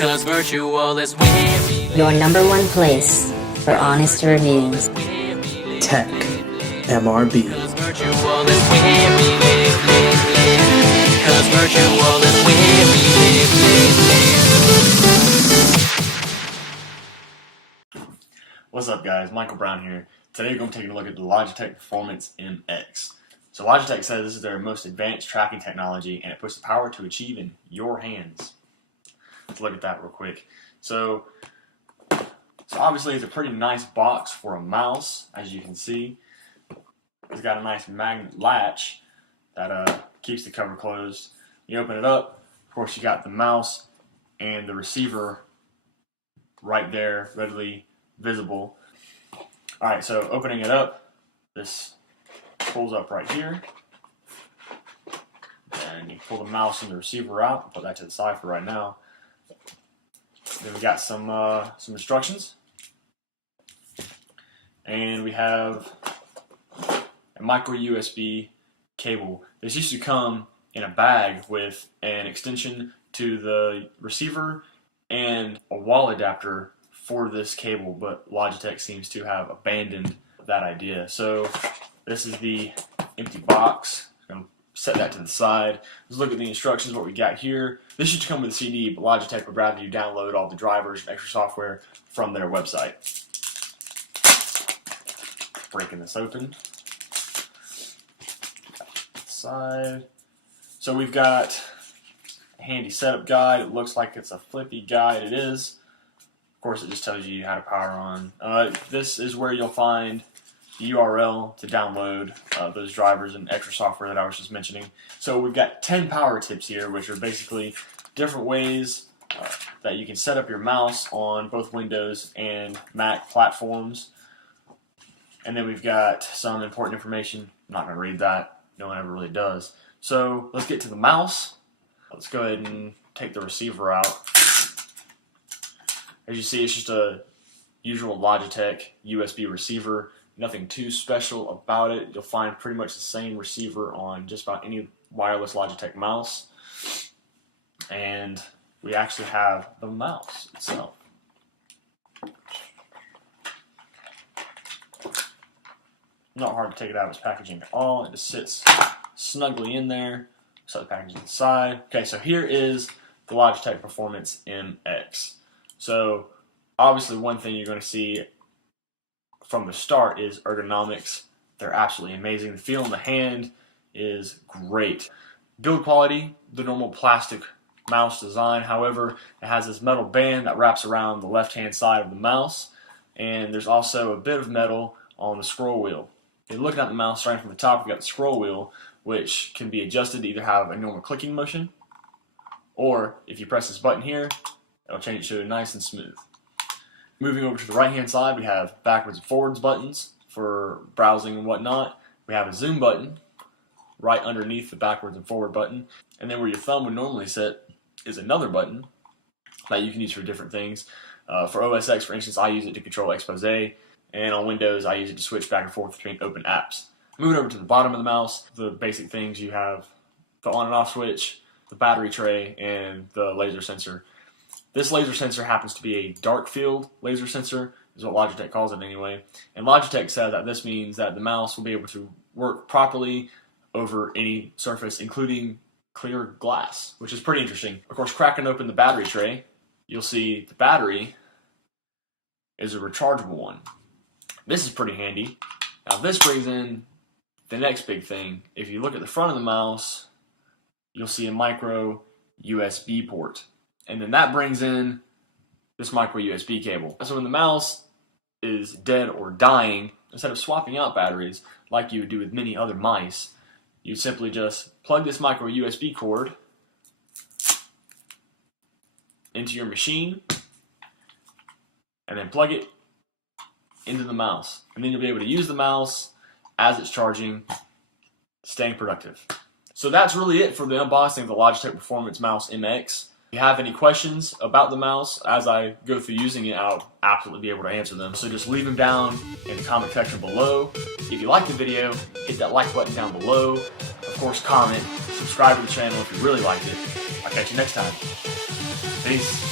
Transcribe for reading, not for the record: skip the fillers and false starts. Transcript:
'cause virtual is where we live. Your number one place for honest reviews. Tech MRB. 'Cause virtual is where we live, live, live. 'Cause virtual is where we live, live, live. What's up guys, Michael Brown here. Today we're going to take a look at the Logitech Performance MX. So Logitech says this is their most advanced tracking technology and it puts the power to achieve in your hands. Let's look at that real quick. So obviously it's a pretty nice box for a mouse, as you can see. It's got a nice magnet latch that keeps the cover closed. You open it up, of course you got the mouse and the receiver right there, readily visible. Alright, so opening it up, this pulls up right here. And you pull the mouse and the receiver out, put that to the side for right now. Then we got some instructions. And we have a micro USB cable. This used to come in a bag with an extension to the receiver and a wall adapter for this cable, but Logitech seems to have abandoned that idea. So this is the empty box. I'm going to set that to the side. Let's look at the instructions, what we got here. This used to come with a CD, but Logitech would rather you download all the drivers and extra software from their website. Breaking this open. Side. So we've got a handy setup guide. It looks like it's a flippy guide. It is. Of course, it just tells you how to power on. This is where you'll find the URL to download those drivers and extra software that I was just mentioning. So we've got 10 power tips here, which are basically different ways that you can set up your mouse on both Windows and Mac platforms. And then we've got some important information. I'm not going to read that. No one ever really does. So let's get to the mouse. Let's go ahead and take the receiver out. As you see, it's just a usual Logitech USB receiver. Nothing too special about it. You'll find pretty much the same receiver on just about any wireless Logitech mouse. And we actually have the mouse itself. Not hard to take it out of its packaging at all. It just sits snugly in there. Set the packaging to the side. Okay, so here is the Logitech Performance MX. So obviously one thing you're going to see from the start is ergonomics. They're absolutely amazing. The feel in the hand is great. Build quality, the normal plastic mouse design. However, it has this metal band that wraps around the left-hand side of the mouse. And there's also a bit of metal on the scroll wheel. If you're looking at the mouse starting from the top, we've got the scroll wheel, which can be adjusted to either have a normal clicking motion, or if you press this button here, it'll change it to nice and smooth. Moving over to the right hand side, we have backwards and forwards buttons for browsing and whatnot. We have a zoom button right underneath the backwards and forward button. And then where your thumb would normally sit is another button that you can use for different things. For OS X, for instance, I use it to control expose. And on Windows, I use it to switch back and forth between open apps. Moving over to the bottom of the mouse, the basic things, you have the on and off switch, the battery tray, and the laser sensor. This laser sensor happens to be a darkfield laser sensor, is what Logitech calls it anyway. And Logitech says that this means that the mouse will be able to work properly over any surface, including clear glass, which is pretty interesting. Of course, cracking open the battery tray, you'll see the battery is a rechargeable one. This is pretty handy. Now this brings in the next big thing. If you look at the front of the mouse, you'll see a micro USB port. And then that brings in this micro USB cable. So when the mouse is dead or dying, instead of swapping out batteries like you would do with many other mice, you simply just plug this micro USB cord into your machine and then plug it into the mouse. And then you'll be able to use the mouse as it's charging, staying productive. So that's really it for the unboxing of the Logitech Performance Mouse MX. If you have any questions about the mouse as I go through using it, I'll absolutely be able to answer them. So just leave them down in the comment section below. If you like the video, hit that like button down below. Of course, comment, subscribe to the channel if you really liked it. I'll catch you next time. Peace.